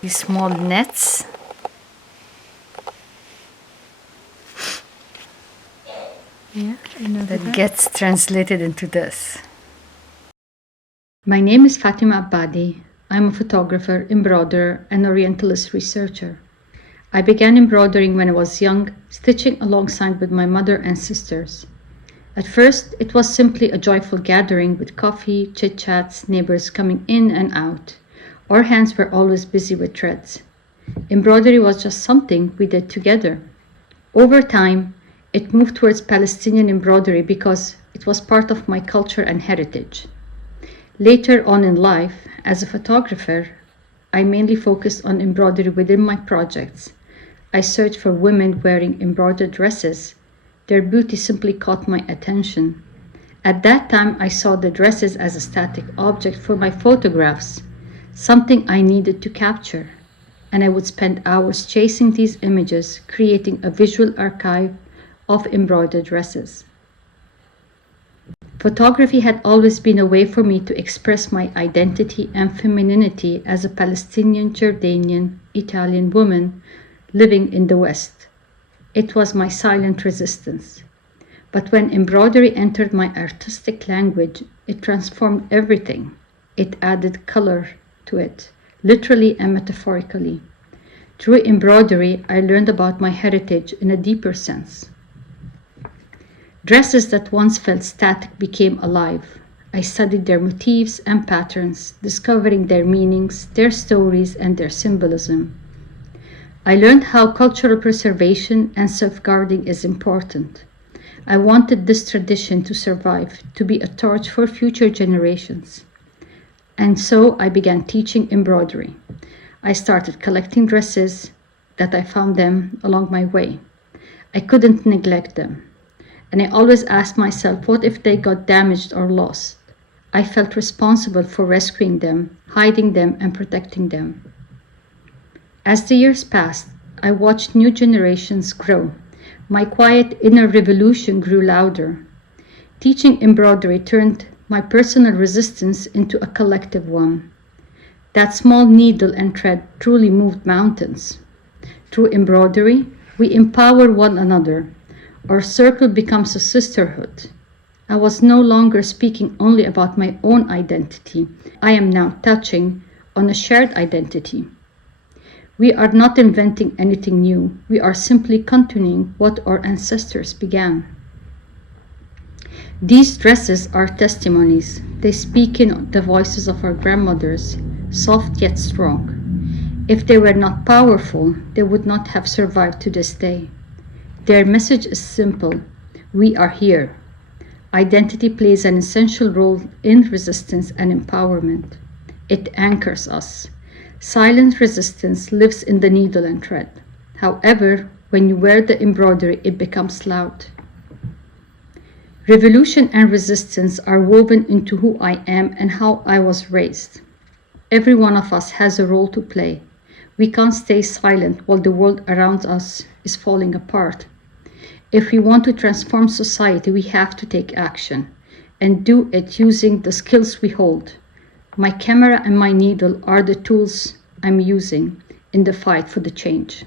these small nets. Yeah, that gets translated into this. My name is Fatima Abbadi. I'm a photographer, embroiderer, and Orientalist researcher. I began embroidering when I was young, stitching alongside with my mother and sisters. At first, it was simply a joyful gathering with coffee, chit-chats, neighbors coming in and out. Our hands were always busy with threads. Embroidery was just something we did together. Over time, it moved towards Palestinian embroidery because it was part of my culture and heritage. Later on in life, as a photographer, I mainly focused on embroidery within my projects. I searched for women wearing embroidered dresses. Their beauty simply caught my attention. At that time, I saw the dresses as a static object for my photographs, something I needed to capture. And I would spend hours chasing these images, creating a visual archive of embroidered dresses. Photography had always been a way for me to express my identity and femininity as a Palestinian, Jordanian, Italian woman living in the West. It was my silent resistance. But when embroidery entered my artistic language, it transformed everything. It added color to it, literally and metaphorically. Through embroidery, I learned about my heritage in a deeper sense. Dresses that once felt static became alive. I studied their motifs and patterns, discovering their meanings, their stories, and their symbolism. I learned how cultural preservation and safeguarding is important. I wanted this tradition to survive, to be a torch for future generations. And so I began teaching embroidery. I started collecting dresses that I found them along my way. I couldn't neglect them. And I always asked myself, what if they got damaged or lost? I felt responsible for rescuing them, hiding them, and protecting them. As the years passed, I watched new generations grow. My quiet inner revolution grew louder. Teaching embroidery turned my personal resistance into a collective one. That small needle and thread truly moved mountains. Through embroidery, we empower one another. Our circle becomes a sisterhood. I was no longer speaking only about my own identity. I am now touching on a shared identity. We are not inventing anything new. We are simply continuing what our ancestors began. These dresses are testimonies. They speak in the voices of our grandmothers, soft yet strong. If they were not powerful, they would not have survived to this day. Their message is simple. We are here. Identity plays an essential role in resistance and empowerment. It anchors us. Silent resistance lives in the needle and thread. However, when you wear the embroidery, it becomes loud. Revolution and resistance are woven into who I am and how I was raised. Every one of us has a role to play. We can't stay silent while the world around us is falling apart. If we want to transform society, we have to take action and do it using the skills we hold. My camera and my needle are the tools I'm using in the fight for the change.